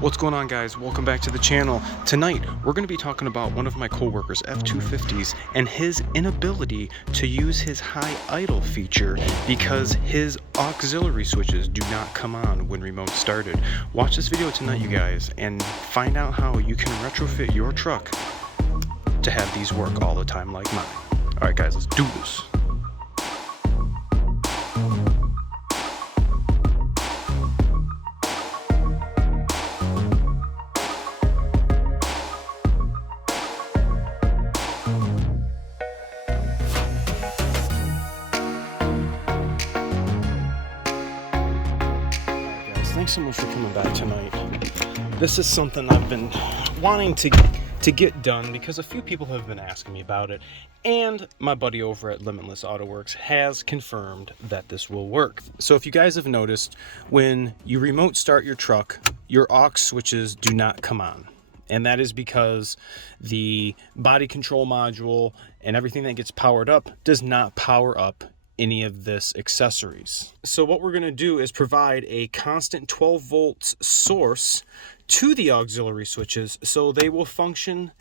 What's going on, guys? Welcome back to the channel. Tonight we're going to be talking about one of my coworkers, F250s, and his inability to use his high idle feature because his auxiliary switches do not come on when remote started. Watch this video tonight, you guys, and find out how you can retrofit your truck to have these work all the time like mine. Alright guys, let's do this. Thanks so much for coming back tonight. This is something I've been wanting to get done because a few people have been asking me about it, and my buddy over at Limitless Auto Works has confirmed that this will work. So if you guys have noticed, when you remote start your truck, your aux switches do not come on. And that is because the body control module and everything that gets powered up does not power up any of this accessories. So what we're going to do is provide a constant 12 volts source to the auxiliary switches so they will function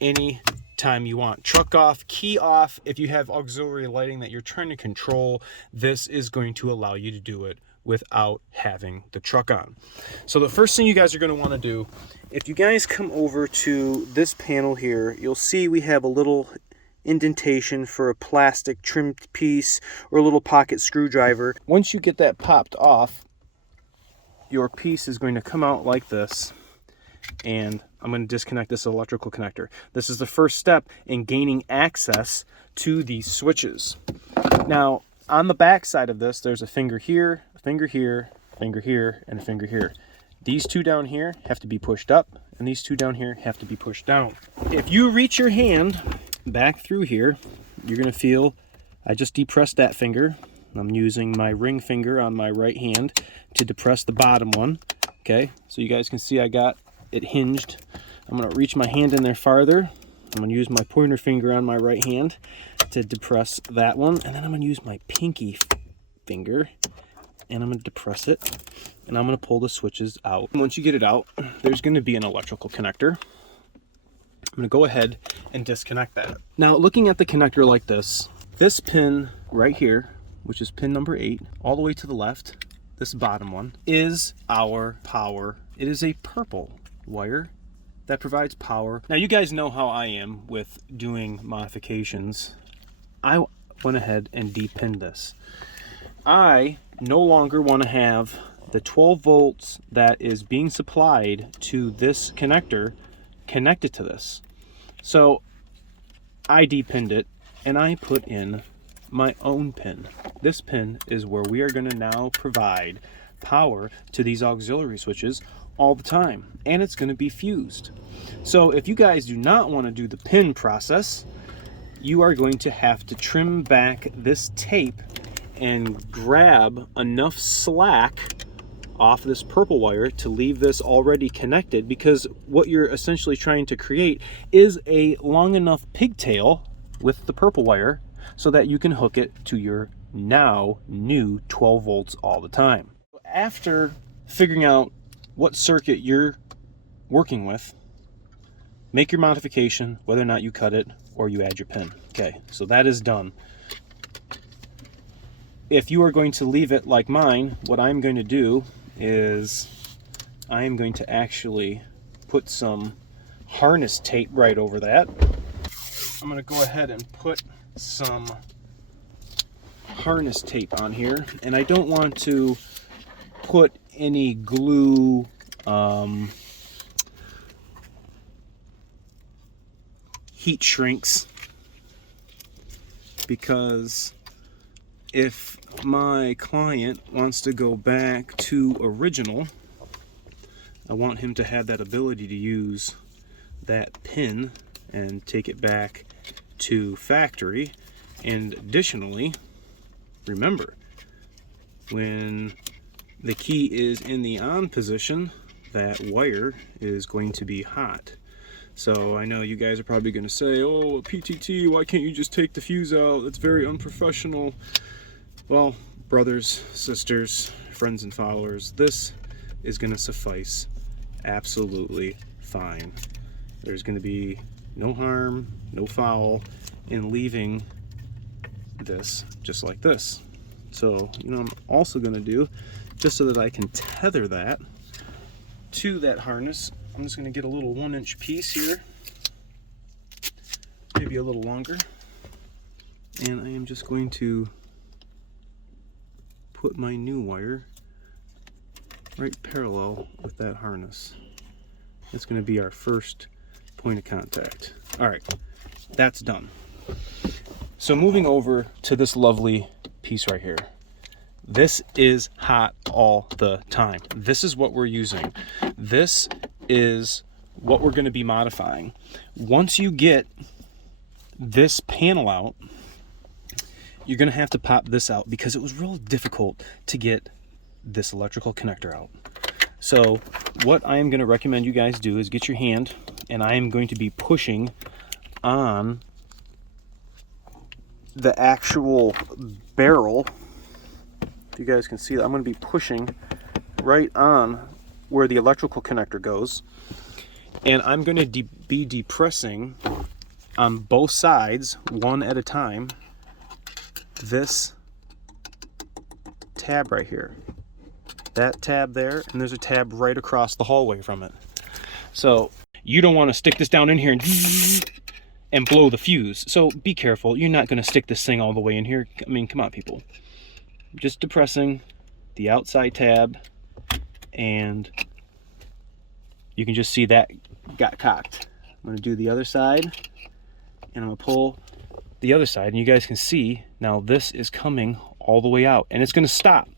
any time you want. Truck off, key off. If you have auxiliary lighting that you're trying to control, this is going to allow you to do it without having the truck on. So the first thing you guys are going to want to do, if you guys come over to this panel here, you'll see we have a little indentation for a plastic trim piece or a little pocket screwdriver. Once you get that popped off, your piece is going to come out like this, and I'm going to disconnect this electrical connector. This is the first step in gaining access to these switches. Now, on the back side of this, there's a finger here, a finger here, a finger here, and a finger here. These two down here have to be pushed up, and these two down here have to be pushed down. If you reach your hand back through here, you're going to feel I just depressed that finger. I'm using my ring finger on my right hand to depress the bottom one. Okay, so you guys can see I got it hinged. I'm going to reach my hand in there farther. I'm going to use my pointer finger on my right hand to depress that one, and then I'm going to use my pinky finger and I'm going to depress it, and I'm going to pull the switches out. And once you get it out, there's going to be an electrical connector. I'm going to go ahead and disconnect that. Now, looking at the connector like this pin right here, which is pin number 8, all the way to the left, this bottom one, is our power. It is a purple wire that provides power. Now, you guys know how I am with doing modifications. I went ahead and depinned this. I no longer want to have the 12 volts that is being supplied to this connector connected to this. So I depinned it and I put in my own pin. This pin is where we are going to now provide power to these auxiliary switches all the time, and it's going to be fused. So if you guys do not want to do the pin process, you are going to have to trim back this tape and grab enough slack off this purple wire to leave this already connected, because what you're essentially trying to create is a long enough pigtail with the purple wire so that you can hook it to your now new 12 volts all the time. After figuring out what circuit you're working with, make your modification, whether or not you cut it or you add your pin. Okay, so that is done. If you are going to leave it like mine, what I'm going to do is I am going to actually put some harness tape right over that. I'm going to go ahead and put some harness tape on here, and I don't want to put any glue heat shrinks, because if my client wants to go back to original, I want him to have that ability to use that pin and take it back to factory. And additionally, remember, when the key is in the on position, that wire is going to be hot. So I know you guys are probably going to say, oh, PTT, why can't you just take the fuse out? That's very unprofessional. Well, brothers, sisters, friends and followers, this is going to suffice absolutely fine. There's going to be no harm, no foul in leaving this just like this. So, you know, I'm also going to do, just so that I can tether that to that harness, I'm just going to get a little 1-inch piece here, maybe a little longer, and I am just going to put my new wire right parallel with that harness. It's going to be our first point of contact. All right, that's done. So moving over to this lovely piece right here. This is hot all the time. This is what we're using. This is what we're going to be modifying. Once you get this panel out, you're going to have to pop this out because it was real difficult to get this electrical connector out. So what I am going to recommend you guys do is get your hand, and I am going to be pushing on the actual barrel. If you guys can see that, I'm going to be pushing right on where the electrical connector goes, and I'm going to be depressing on both sides, one at a time, this tab right here, that tab there, and there's a tab right across the hallway from it. So you don't want to stick this down in here and blow the fuse. So be careful. You're not going to stick this thing all the way in here. I mean, come on, people. Just depressing the outside tab, and you can just see that got cocked. I'm going to do the other side, and I'm going to pull the other side, and you guys can see now this is coming all the way out, and it's going to stop.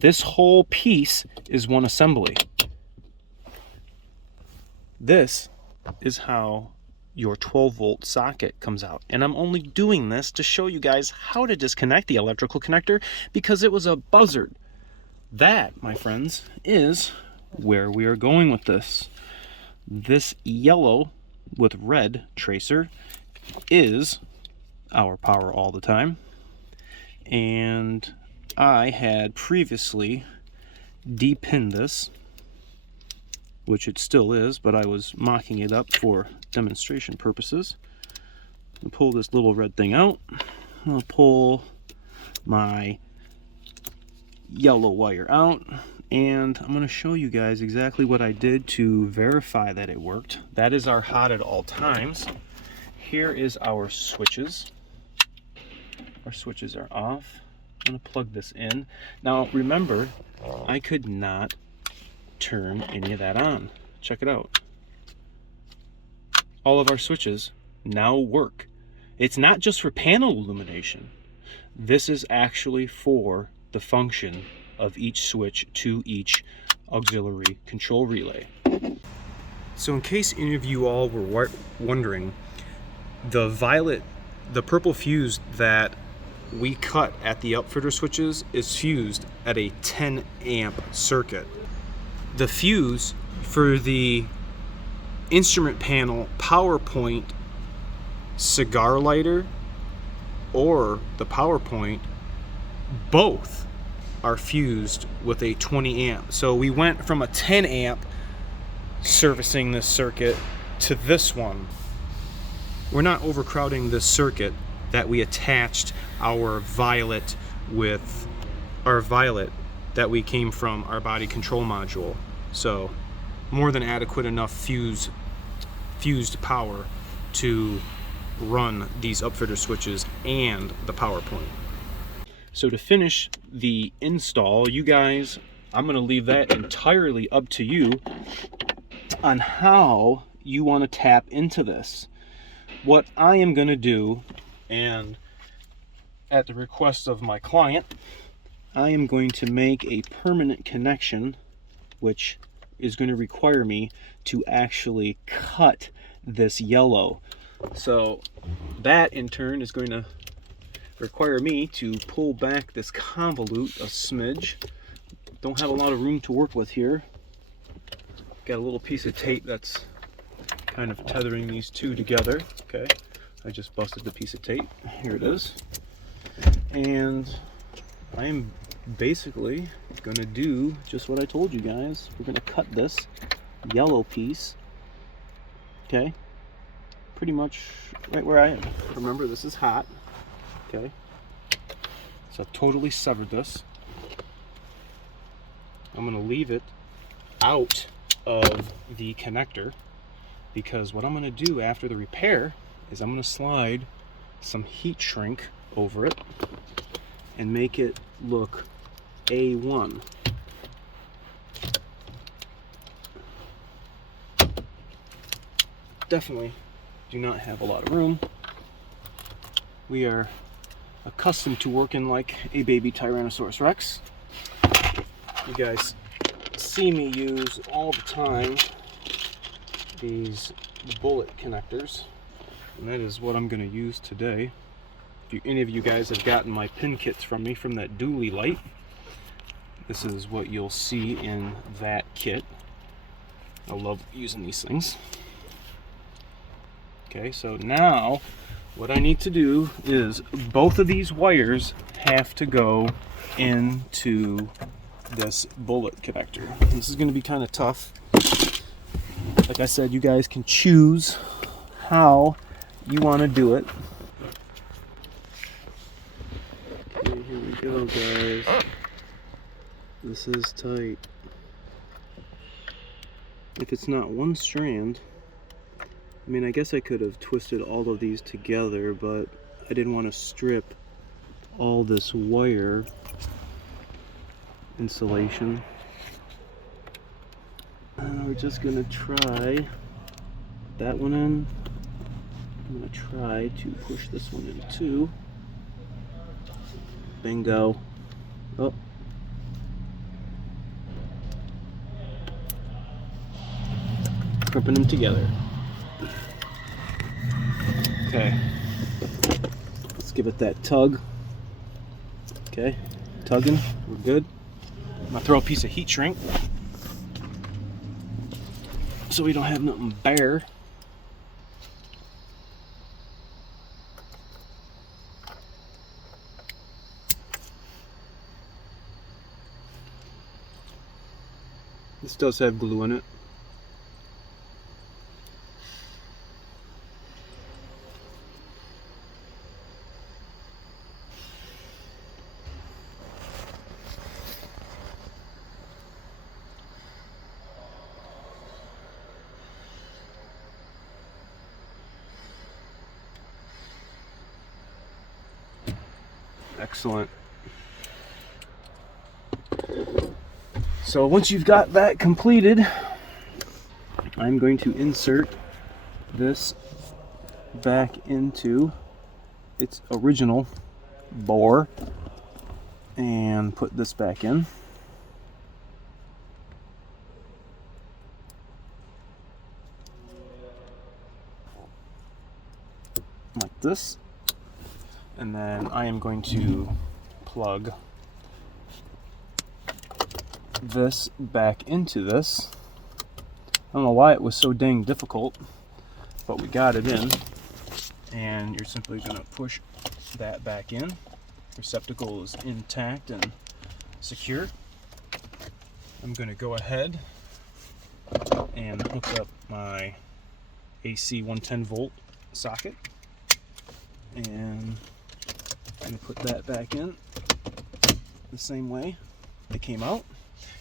This whole piece is one assembly. This is how your 12-volt socket comes out, and I'm only doing this to show you guys how to disconnect the electrical connector because it was a buzzard. That, my friends, is where we are going with this. This yellow with red tracer is our power all the time, and I had previously depinned this, which it still is, but I was mocking it up for demonstration purposes. I'll pull this little red thing out. I'll pull my yellow wire out, and I'm going to show you guys exactly what I did to verify that it worked. That is our hot at all times. Here is our switches. Our switches are off. I'm going to plug this in. Now remember, I could not turn any of that on. Check it out. All of our switches now work. It's not just for panel illumination. This is actually for the function of each switch to each auxiliary control relay. So in case any of you all were wondering, the purple fuse that we cut at the upfitter switches is fused at a 10 amp circuit. The fuse for the instrument panel PowerPoint cigar lighter or the PowerPoint, both are fused with a 20 amp. So we went from a 10 amp servicing this circuit to this one. We're not overcrowding this circuit that we attached our violet with our violet that we came from our body control module. So more than adequate enough fused power to run these upfitter switches and the PowerPoint. So to finish the install, you guys, I'm going to leave that entirely up to you on how you want to tap into this. What I am going to do, and at the request of my client, I am going to make a permanent connection, which is going to require me to actually cut this yellow. So that in turn is going to require me to pull back this convolute a smidge. Don't have a lot of room to work with here. Got a little piece of tape that's kind of tethering these two together. Okay, I just busted the piece of tape. Here it is. And I'm basically gonna do just what I told you guys. We're gonna cut this yellow piece. Okay, pretty much right where I am. Remember, this is hot. Okay, so I've totally severed this. I'm going to leave it out of the connector, because what I'm going to do after the repair is I'm going to slide some heat shrink over it and make it look A1. Definitely do not have a lot of room. We are accustomed to working like a baby Tyrannosaurus Rex. You guys see me use all the time these bullet connectors, and that is what I'm going to use today. If any of you guys have gotten my pin kits from me from that dually light, this is what you'll see in that kit. I love using these things. Okay, so now what I need to do is both of these wires have to go into this bullet connector. This is going to be kind of tough. Like I said, you guys can choose how you want to do it. Okay, here we go, guys. This is tight. If it's not one strand, I mean, I guess I could have twisted all of these together, but I didn't want to strip all this wire insulation. We're just gonna try that one in. I'm gonna try to push this one in too. Bingo. Oh. Crimping them together. Okay. Let's give it that tug. Okay. Tugging. We're good. I'm gonna throw a piece of heat shrink so we don't have nothing bare. This does have glue in it. Excellent. So once you've got that completed, I'm going to insert this back into its original bore and put this back in. Like this. And then I am going to plug this back into this. I don't know why it was so dang difficult, but we got it in. And you're simply going to push that back in. Receptacle is intact and secure. I'm going to go ahead and hook up my AC 110 volt socket. And I'm going to put that back in the same way it came out.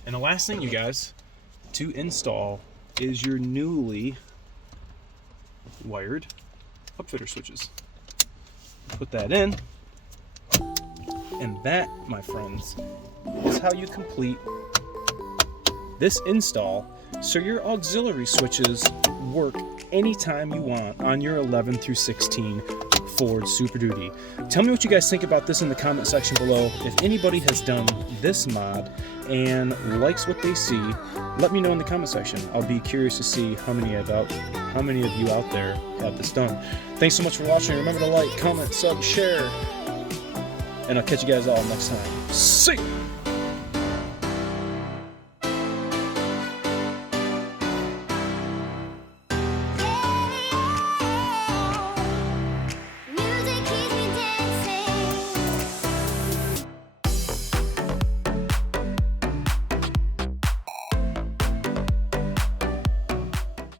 And the last thing, you guys, to install is your newly wired upfitter switches. Put that in, and that, my friends, is how you complete this install so your auxiliary switches work anytime you want on your 11 through 16 Ford Super Duty. Tell me what you guys think about this in the comment section below. If anybody has done this mod and likes what they see, let me know in the comment section. I'll be curious to see how many of you out there have this done. Thanks so much for watching. Remember to like, comment, sub, share, and I'll catch you guys all next time. See ya!